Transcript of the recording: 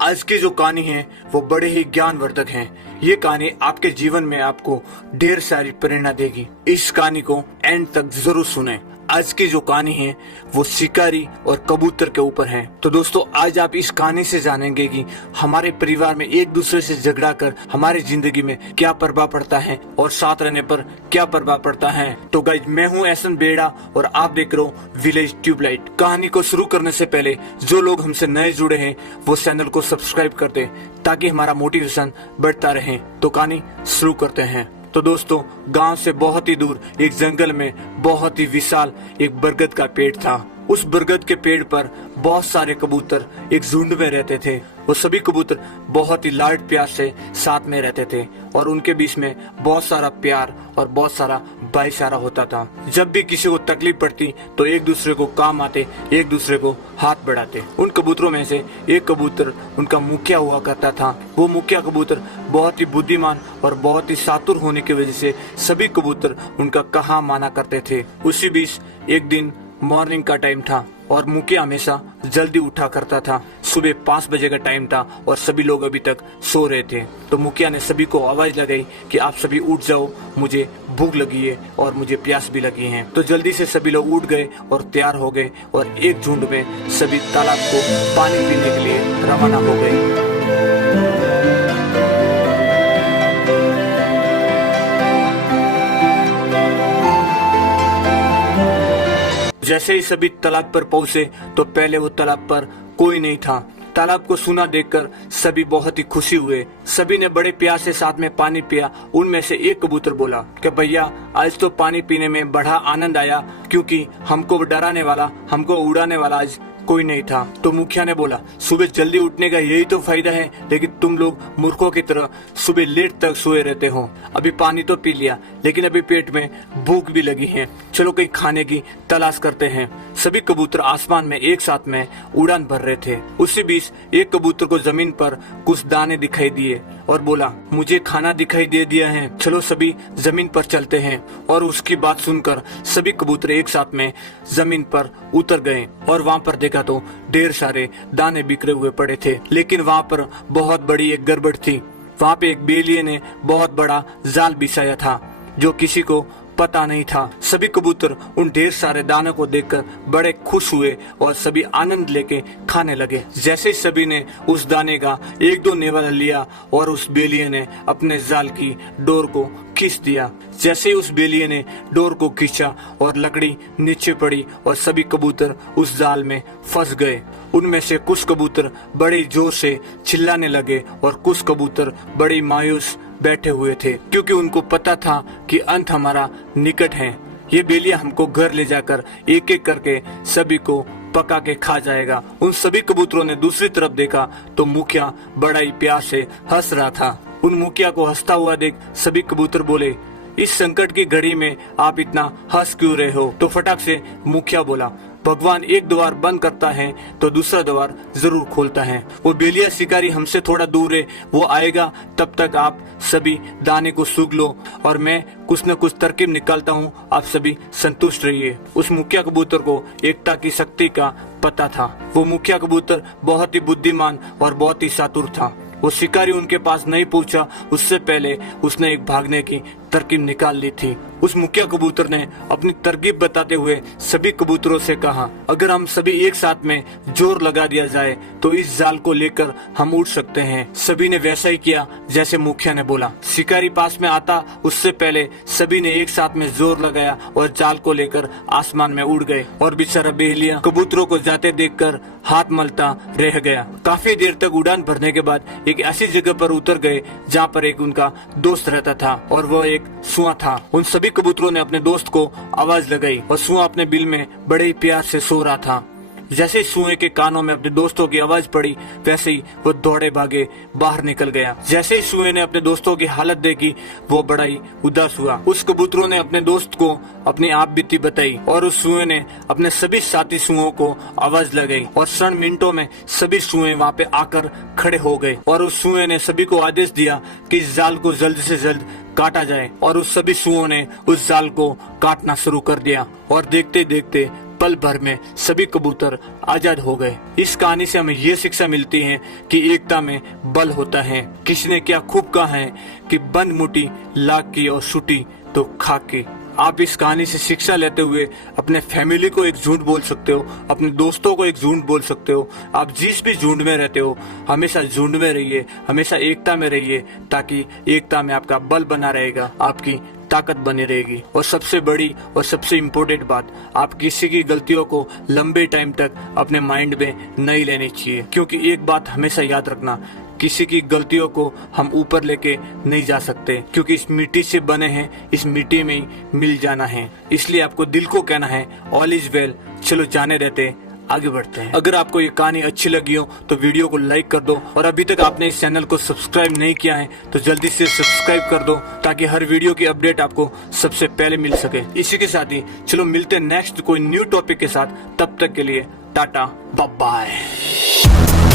आज की जो कहानी है वो बड़े ही ज्ञानवर्धक है। ये कहानी आपके जीवन में आपको ढेर सारी प्रेरणा देगी। इस कहानी को एंड तक जरूर सुने। आज की जो कहानी है वो शिकारी और कबूतर के ऊपर है। तो दोस्तों, आज आप इस कहानी से जानेंगे कि हमारे परिवार में एक दूसरे से झगड़ा कर हमारी जिंदगी में क्या प्रभाव पड़ता है और साथ रहने पर क्या प्रभाव पड़ता है। तो गाइज, मैं हूँ एहसन बेड़ा और आप देख रहे हो विलेज ट्यूबलाइट। कहानी को शुरू करने से पहले जो लोग हमसे नए जुड़े हैं वो चैनल को सब्सक्राइब कर दे ताकि हमारा मोटिवेशन बढ़ता रहे। तो कहानी शुरू करते हैं। तो दोस्तों, गांव से बहुत ही दूर एक जंगल में बहुत ही विशाल एक बरगद का पेड़ था। उस बरगद के पेड़ पर बहुत सारे कबूतर एक झुंड में रहते थे। वो सभी कबूतर बहुत ही लाड प्यार से साथ में रहते थे और उनके बीच में बहुत सारा प्यार और बहुत सारा भाईचारा होता था। जब भी किसी को तकलीफ पड़ती तो एक दूसरे को काम आते, एक दूसरे को हाथ बढ़ाते। उन कबूतरों में से एक कबूतर उनका मुखिया हुआ करता था। वो मुखिया कबूतर बहुत ही बुद्धिमान और बहुत ही चातुर होने की वजह से सभी कबूतर उनका कहा माना करते थे। उसी बीच एक दिन मॉर्निंग का टाइम था और मुखिया हमेशा जल्दी उठा करता था। सुबह 5 बजे का टाइम था और सभी लोग अभी तक सो रहे थे। तो मुखिया ने सभी को आवाज लगाई कि आप सभी उठ जाओ, मुझे भूख लगी है और मुझे प्यास भी लगी है। तो जल्दी से सभी लोग उठ गए और तैयार हो गए और एक झुंड में सभी तालाब को पानी पीने के लिए रवाना हो गए। जैसे ही सभी तालाब पर पहुंचे तो पहले वो तालाब पर कोई नहीं था। तालाब को सूना देखकर सभी बहुत ही खुशी हुए। सभी ने बड़े प्यार से साथ में पानी पिया। उनमें से एक कबूतर बोला कि भैया, आज तो पानी पीने में बड़ा आनंद आया क्योंकि हमको डराने वाला, हमको उड़ाने वाला आज कोई नहीं था। तो मुखिया ने बोला, सुबह जल्दी उठने का यही तो फायदा है, लेकिन तुम लोग मूर्खों की तरह सुबह लेट तक सोए रहते हो। अभी पानी तो पी लिया लेकिन अभी पेट में भूख भी लगी है। चलो कहीं खाने की तलाश करते हैं। सभी कबूतर आसमान में एक साथ में उड़ान भर रहे थे। उसी बीच एक कबूतर को जमीन पर कुछ दाने दिखाई दिए और बोला, मुझे खाना दिखाई दे दिया है, चलो सभी जमीन पर चलते हैं। और उसकी बात सुनकर सभी कबूतर एक साथ में जमीन पर उतर गए और वहाँ पर देखा तो ढेर सारे दाने बिखरे हुए पड़े थे। लेकिन वहाँ पर बहुत बड़ी एक गड़बड़ थी। वहाँ पे एक बेलिए ने बहुत बड़ा जाल बिछाया था जो किसी को पता नहीं था। सभी कबूतर उन ढेर सारे दानों को देखकर बड़े खुश हुए और सभी आनंद लेके खाने लगे। जैसे ही सभी ने उस दाने का एक दो नेवाला लिया और उस बेलिए ने अपने जाल की डोर को खींच दिया। जैसे ही उस बेलिए ने डोर को खींचा और लकड़ी नीचे पड़ी और सभी कबूतर उस जाल में फंस गए। उनमें से कुछ कबूतर बड़े जोर से चिल्लाने लगे और कुछ कबूतर बड़ी मायूस बैठे हुए थे क्योंकि उनको पता था कि अंत हमारा निकट है। ये बेलिया हमको घर ले जाकर एक एक करके सभी को पका के खा जाएगा। उन सभी कबूतरों ने दूसरी तरफ देखा तो मुखिया बड़ा ही प्यार से हंस रहा था। उन मुखिया को हंसता हुआ देख सभी कबूतर बोले, इस संकट की घड़ी में आप इतना हंस क्यों रहे हो? तो फटाक से मुखिया बोला, भगवान एक द्वार बंद करता है तो दूसरा द्वार जरूर खोलता है। वो बेलिया शिकारी हमसे थोड़ा दूर है, वो आएगा, तब तक आप सभी दाने को सूख लो और मैं कुछ न कुछ तरकीब निकालता हूँ, आप सभी संतुष्ट रहिए। उस मुखिया कबूतर को एकता की शक्ति का पता था। वो मुखिया कबूतर बहुत ही बुद्धिमान और बहुत ही चातुर था। वो शिकारी उनके पास नहीं पहुंचा उससे पहले उसने एक भागने की तरकीब निकाल ली थी। उस मुखिया कबूतर ने अपनी तरकीब बताते हुए सभी कबूतरों से कहा, अगर हम सभी एक साथ में जोर लगा दिया जाए तो इस जाल को लेकर हम उड़ सकते हैं। सभी ने वैसा ही किया जैसे मुखिया ने बोला। शिकारी पास में आता उससे पहले सभी ने एक साथ में जोर लगाया और जाल को लेकर आसमान में उड़ गए और बेचारा बेलिया कबूतरों को जाते देखकर हाथ मलता रह गया। काफी देर तक उड़ान भरने के बाद एक ऐसी जगह पर उतर गए जहाँ पर एक उनका दोस्त रहता था और वह एक सुआ था। उन सभी कबूतरों ने अपने दोस्त को आवाज लगाई और सुआ अपने बिल में बड़े ही प्यार से सो रहा था। जैसे ही सुए के कानों में अपने दोस्तों की आवाज पड़ी वैसे ही वो दौड़े भागे बाहर निकल गया। जैसे ही सुए ने अपने दोस्तों की हालत देखी वो बड़ा ही उदास हुआ। उस कबूतरों ने अपने दोस्त को अपनी आप बीती बताई और उस सुए ने अपने सभी साथी सुओं को आवाज लगाई और क्षण मिनटों में सभी सुए वहाँ पे आकर खड़े हो गए और उस सुए ने सभी को आदेश दिया कि इस जाल को जल्द से जल्द काटा जाए और उस सभी सुओं ने उस जाल को काटना शुरू कर दिया और देखते देखते पल भर में सभी कबूतर आजाद हो गए। इस कहानी से हमें ये शिक्षा मिलती है कि एकता में बल होता है। किसी ने क्या खूब कहा है कि बंद मुट्ठी लाख की और छूटी तो खाक की। आप इस कहानी से शिक्षा लेते हुए अपने फैमिली को एक झूठ बोल सकते हो, अपने दोस्तों को एक झूठ बोल सकते हो। आप जिस भी झुंड में रहते हो हमेशा झुंड में रहिए, हमेशा एकता में रहिए, ताकि एकता में आपका बल बना रहेगा, आपकी ताकत बनी रहेगी। और सबसे बड़ी और सबसे इम्पोर्टेंट बात, आप किसी की गलतियों को लंबे टाइम तक अपने माइंड में नहीं लेनी चाहिए, क्योंकि एक बात हमेशा याद रखना, किसी की गलतियों को हम ऊपर लेके नहीं जा सकते, क्योंकि इस मिट्टी से बने हैं, इस मिट्टी में ही मिल जाना है। इसलिए आपको दिल को कहना है ऑल इज वेल। चलो जाने देते, आगे बढ़ते हैं। अगर आपको ये कहानी अच्छी लगी हो तो वीडियो को लाइक कर दो, और अभी तक आपने इस चैनल को सब्सक्राइब नहीं किया है तो जल्दी से सब्सक्राइब कर दो, ताकि हर वीडियो की अपडेट आपको सबसे पहले मिल सके। इसी के साथ ही चलो मिलते हैं नेक्स्ट कोई न्यू टॉपिक के साथ। तब तक के लिए टाटा बाय बाय।